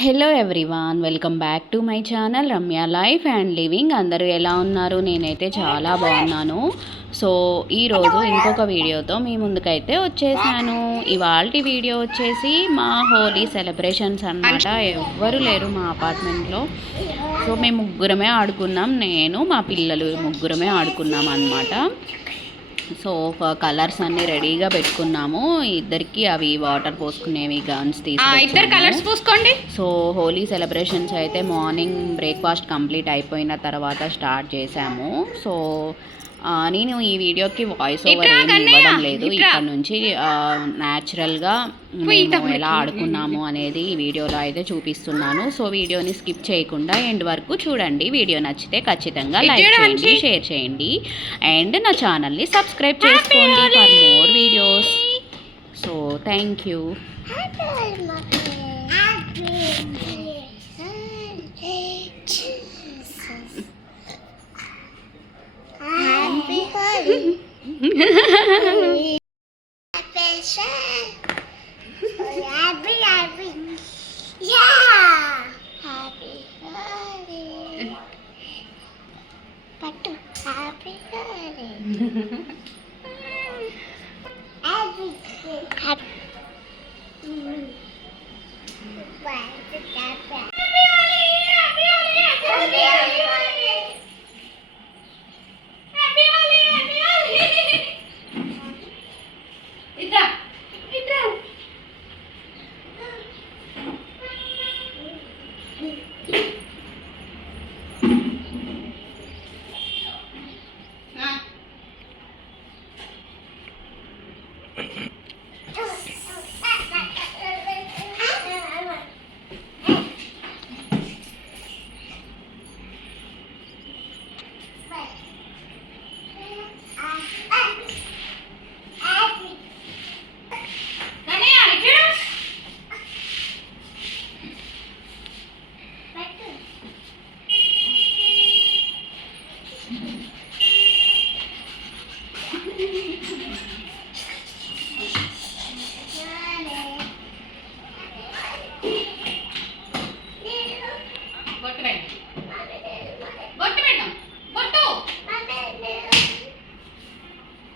Hello everyone, welcome back to my channel Ramya life and living. అందరూ ఎలా ఉన్నారు? నేనైతే చాలా బాగున్నాను. సో ఈరోజు ఇంకొక వీడియోతో మీ ముందుకైతే వచ్చేసాను. ఇవాల్టి వీడియో వచ్చేసి మా హోలీ సెలబ్రేషన్స్ అన్నమాట. ఎవ్వరు లేరు మా అపార్ట్మెంట్లో. సో మేము ముగ్గురమే ఆడుకున్నాం. నేను మా పిల్లలు ముగ్గురమే ఆడుకున్నాం అన్నమాట. సో కలర్స్ అన్నీ రెడీగా పెట్టుకున్నాము. ఇద్దరికి అవి వాటర్ పోసుకునేవి గన్స్ ఇద్దరు కలర్స్ పూసుకోండి. సో హోలీ సెలబ్రేషన్స్ అయితే మార్నింగ్ బ్రేక్ఫాస్ట్ కంప్లీట్ అయిపోయిన తర్వాత స్టార్ట్ చేశాము. సో నేను ఈ వీడియోకి వాయిస్ ఓవర్ ఏమి ఇవ్వడం లేదు. ఇక్కడ నుంచి న్యాచురల్గా మేము ఎలా ఆడుకున్నాము అనేది ఈ వీడియోలో అయితే చూపిస్తున్నాను. సో వీడియోని స్కిప్ చేయకుండా ఎండ్ వరకు చూడండి. వీడియో నచ్చితే ఖచ్చితంగా లైక్ చేయండి, షేర్ చేయండి అండ్ నా ఛానల్ని సబ్స్క్రైబ్ చేసుకోండి for more videos. So thank you.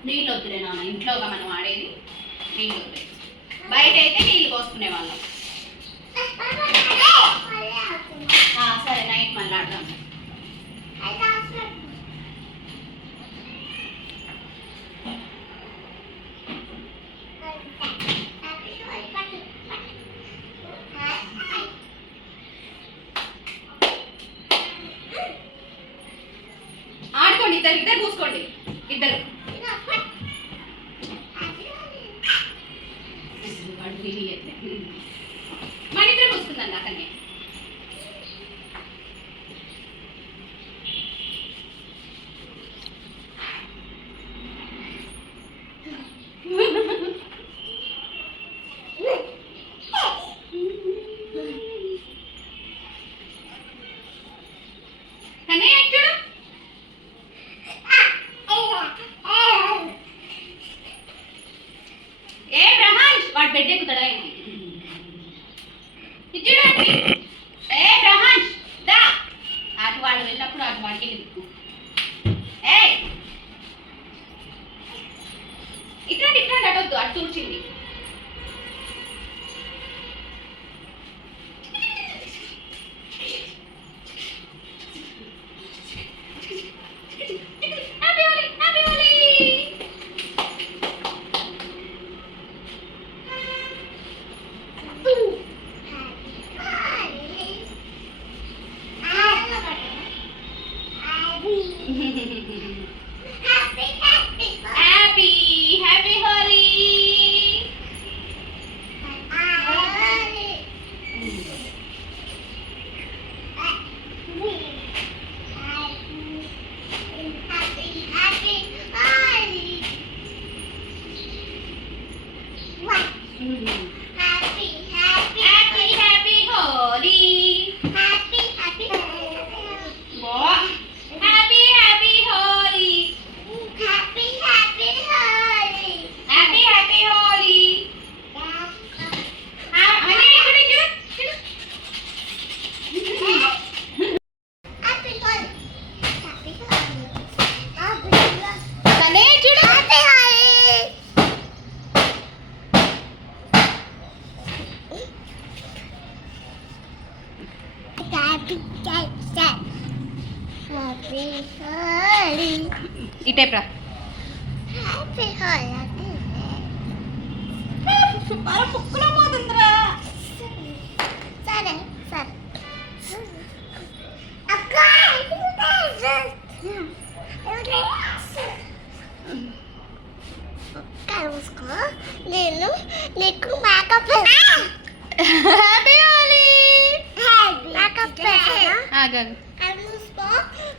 నీళ్ళు వద్దులే నాన్న, ఇంట్లోగా మనం ఆడేది నీళ్ళు వద్దు. బయట అయితే నీళ్ళు పోసుకునే వాళ్ళం. సరే నైట్ మళ్ళీ ఆడదాం. ఆడుకోండి, ఇద్దరు ఇద్దరు పూసుకోండి. ఇద్దరు మన ఇద్దరు పూసుకుందాం నాకనే. వాడు బెడ్ ఎక్కుతాడా ఏంటి? ఇచ్చుడండి. ఏ బ్రహాన్స్ దా, అటు వాడు వెళ్ళినప్పుడు అటు వాడికి దిక్కు. ఏ ఇట్లాంటి ఇట్లాంటి అటొద్దు, అటు చూచింది. ఇటేప్రా పుక్కులో పోతుందిరా. సరే సరే అక్క కలుసుకో నేను నీకు మేకప్ హ్యాపీ హోలీ. మేకప్ వేస్తా ఆగండి. కలుసుకో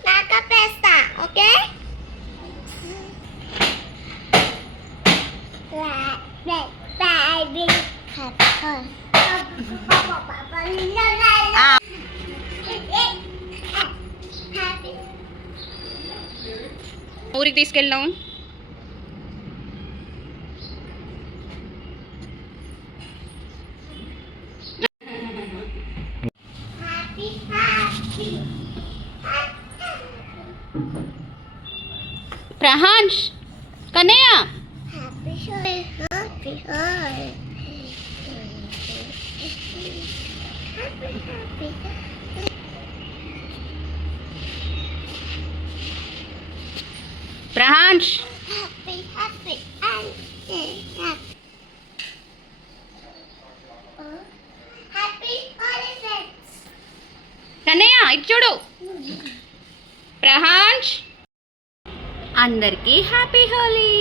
మేకప్ వేస్తా ఓకే బాయ్ ఊరికి తీసుకెళ్ళాం. ప్రహాన్స్ కన్నయ్య ప్రహాన్స్ కన్నయ్య ఇటు చూడు. ప్రహాన్స్ అందరికీ హ్యాపీ హోలీ.